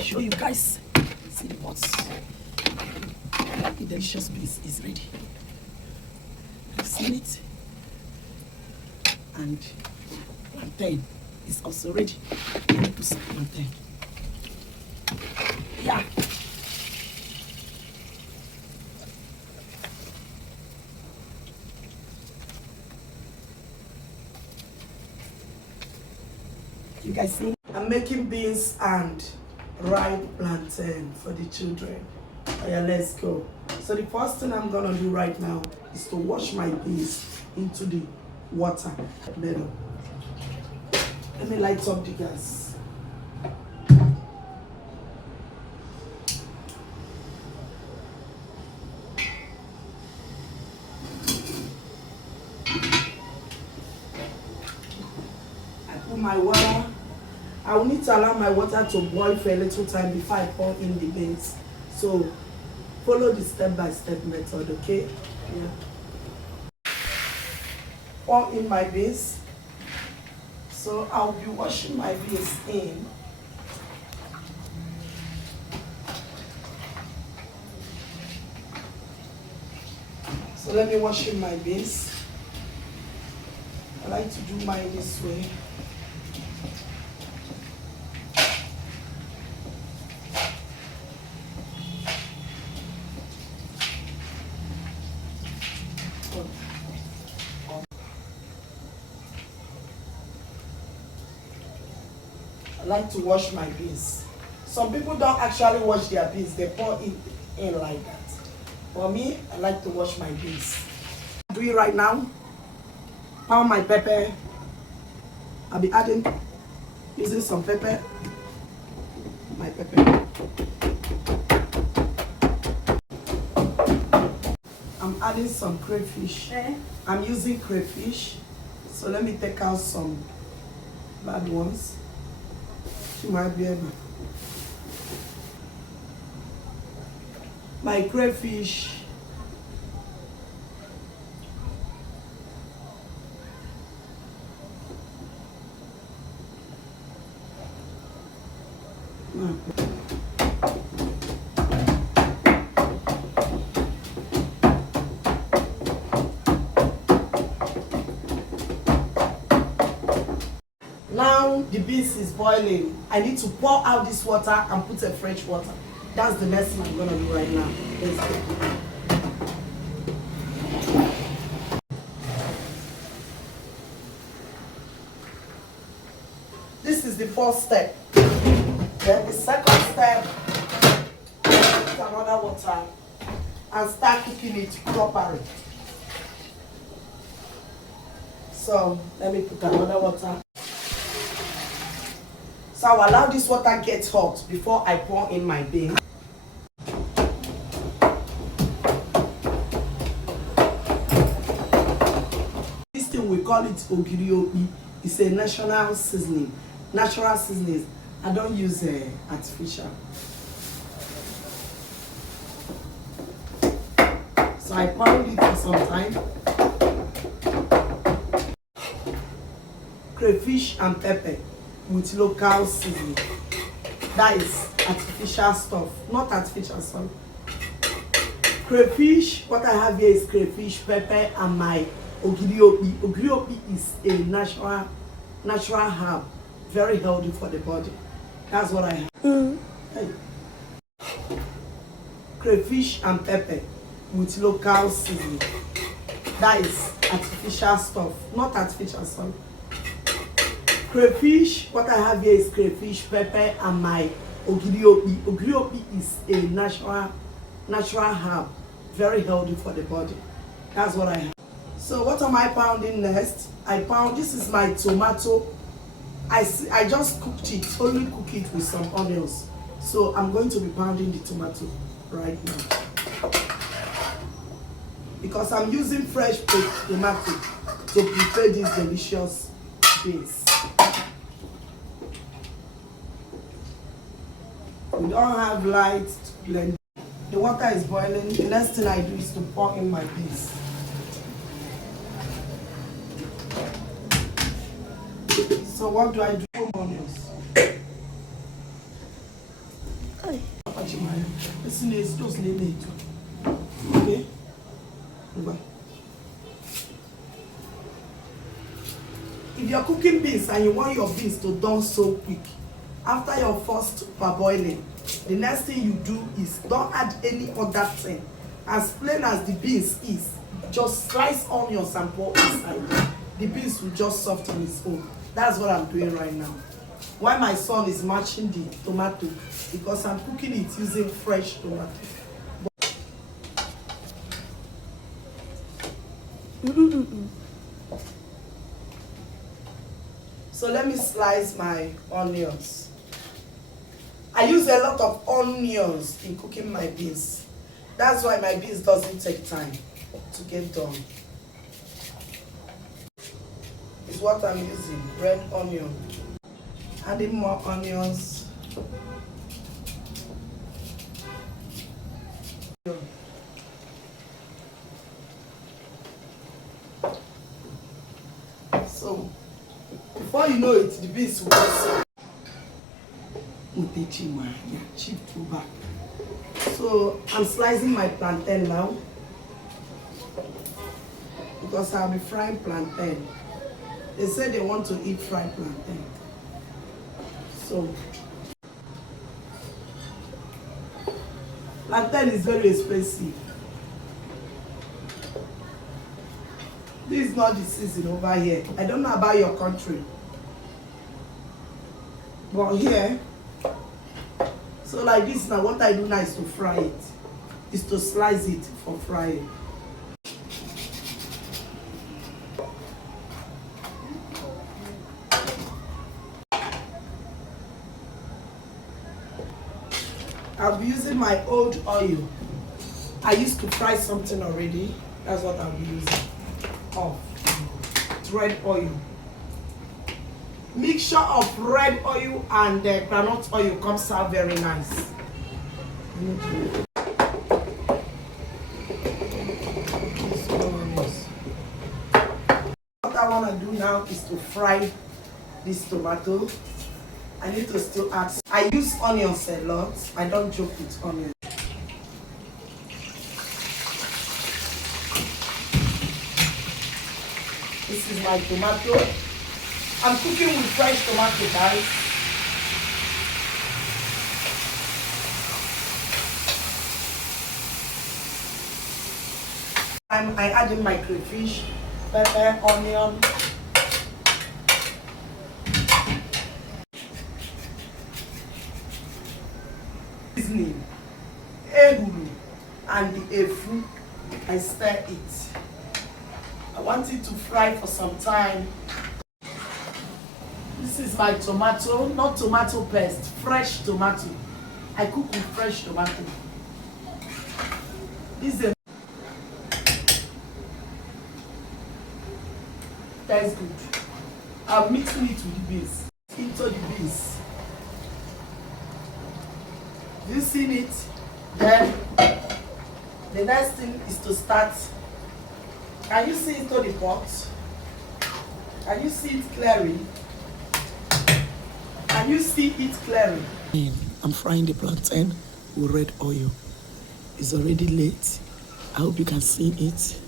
Show you guys. See the pots. The delicious beans is ready. I've seen it. And plantain is also ready. I need to some plantain. Yeah. You guys see? I'm making beans and ripe plantain for the children. Oh yeah, let's go. So the first thing I'm gonna do right now is to wash my beans into the water. Let me light up the gas. I put my water. I will need to allow my water to boil for a little time before I pour in the beans. So follow the step-by-step method, okay? Yeah. Pour in my beans. So I'll be washing my beans in. So let me wash in my beans. I like to do mine this way. I like to wash my beans. Some people don't actually wash their beans, they pour it in like that. For me, I like to wash my beans. Do it right now. Pound my pepper. I'll be using some pepper. My pepper. I'm adding some crayfish. I'm using crayfish. So let me take out some bad ones. She might be able. My crayfish. Now the beans is boiling. I need to pour out this water and put a fresh water. That's the next thing I'm gonna do right now. Let's go. This is the first step. Then the second step, put another water and start cooking it properly. So let me put another water. So I'll allow this water get hot before I pour in my beans. This thing we call it ogiri. It's a national seasoning. Natural seasoning. I don't use artificial. So I pound it for some time. Crayfish and pepper with local seasoning. That is artificial stuff, not artificial stuff. Crayfish, what I have here is crayfish, pepper, and my ogiri. Ogiri is a natural herb, very healthy for the body. That's what I have. Hey. Crayfish and pepper with local seasoning. That is artificial stuff, not artificial stuff. Crayfish, what I have here is crayfish, pepper, and my ogiri. Ogiri is a natural herb, very healthy for the body. That's what I have. So what am I pounding next? This is my tomato. I just cooked it, only cook it with some onions. So I'm going to be pounding the tomato right now. Because I'm using fresh tomato to prepare these delicious beans. We don't have light to blend. The water is boiling. The next thing I do is to pour in my beans. So what do I do? Onions. Listen, it's just need. Okay. If you're cooking beans and you want your beans to done so quick, after your first parboiling, the next thing you do is don't add any other thing. As plain as the beans is, just slice onions and pour inside. The beans will just soft on its own. That's what I'm doing right now. While my son is matching the tomato, because I'm cooking it using fresh tomato. So let me slice my onions. I use a lot of onions in cooking my beans. That's why my beans doesn't take time to get done. It's what I'm using, red onion. Adding more onions. So, before you know it, the beans will also cheap to back. So I'm slicing my plantain now because I'll be frying plantain. They say they want to eat fried plantain. So plantain is very expensive. This is not the season over here. I don't know about your country, but here, so like this now, what I do now is to fry it. Is to slice it for frying. I'll be using my old oil. I used to fry something already. That's what I'll be using. It's red oil. Mixture of red oil and groundnut oil comes out very nice. What I want to do now is to fry this tomato. I need to still add. I use onions a lot. I don't joke with onions. This is my tomato. I'm cooking with fresh tomato, guys. I adding my crayfish, pepper, onion. Seasoning, ehuru, and the efu. I stir it. I want it to fry for some time. This is my tomato, not tomato paste, fresh tomato. I cook with fresh tomato. This is that's good. I'm mixing it with the beans. Into the beans. You seen it? Then the next thing is to start. Can you see into the pot? Can you see it clearly? Can you see it clearly? I'm frying the plantain with red oil. It's already late. I hope you can see it.